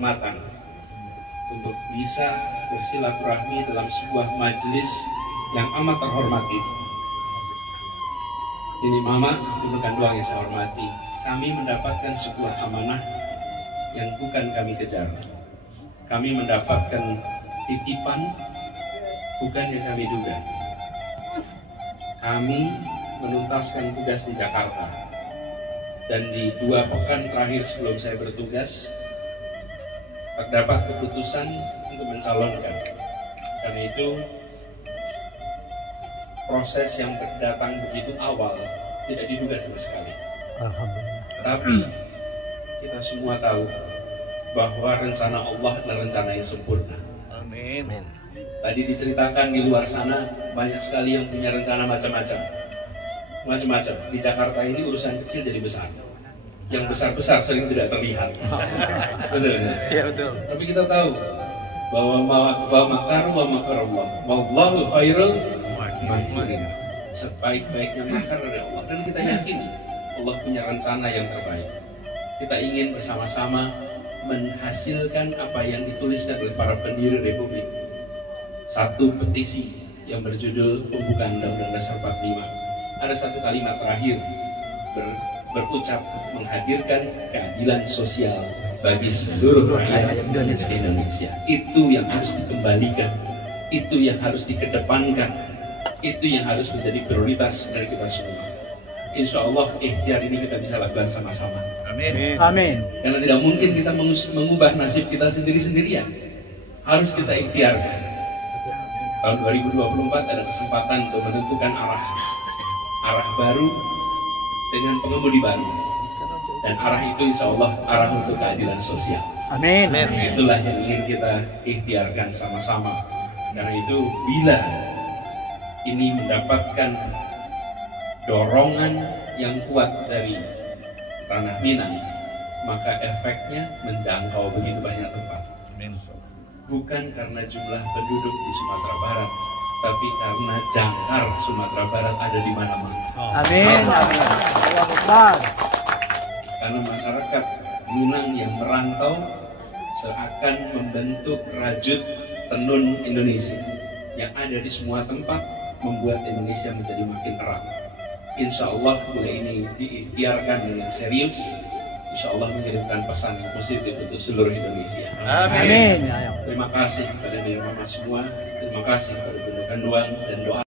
matang untuk bisa bersilaturahmi dalam sebuah majelis yang amat terhormati. Ini Mama, rekan doang yang saya hormati. Kami mendapatkan sebuah amanah yang bukan kami kejar. Kami mendapatkan titipan bukan yang kami duga. Kami menuntaskan tugas di Jakarta. Dan di 2 pekan terakhir sebelum saya bertugas, terdapat keputusan untuk mencalonkan. Karena itu proses yang datang begitu awal tidak diduga sama sekali. Alhamdulillah. Tetapi kita semua tahu bahwa rencana Allah adalah rencana yang sempurna. Amin. Tadi diceritakan di luar sana banyak sekali yang punya rencana macam-macam. Di Jakarta ini urusan kecil jadi besar. Yang besar-besar sering tidak terlihat. Betul ya? Iya betul. Tapi kita tahu bahwa makaru wa makarullah, wallahu khairul makirin. Sebaik-baiknya makar dari Allah, dan kita yakin Allah punya rencana yang terbaik. Kita ingin bersama-sama menghasilkan apa yang dituliskan oleh para pendiri Republik. Satu petisi yang berjudul Pembukaan Undang-Undang Dasar 45. Ada satu kalimat terakhir berucap menghadirkan keadilan sosial bagi seluruh rakyat Indonesia. Itu yang harus dikembalikan, itu yang harus dikedepankan, itu yang harus menjadi prioritas dari kita semua. Insya Allah ikhtiar ini kita bisa lakukan sama-sama. Amin. Amin. Karena tidak mungkin kita mengubah nasib kita sendiri-sendirian. Harus kita ikhtiarkan. Tahun 2024 ada kesempatan untuk menentukan arah baru dengan pengemudi baru, dan arah itu insya Allah arah untuk keadilan sosial. Amin. Itulah yang ingin kita ikhtiarkan sama-sama. Karena itu bila ini mendapatkan dorongan yang kuat dari tanah Minang, maka efeknya menjangkau begitu banyak tempat. Bukan karena jumlah penduduk di Sumatera Barat, tapi karena jangkar Sumatera Barat ada di mana-mana. Amin. Amin. Karena masyarakat Minang yang merantau seakan membentuk rajut tenun Indonesia yang ada di semua tempat, membuat Indonesia menjadi makin erat. Insya Allah mulai ini diikhtiarkan dengan serius. Insya Allah mengirimkan pesan yang positif untuk seluruh Indonesia. Amin. Terima kasih kepada Mama semua. Terima kasih kepada Bunda Kanduan dan doa.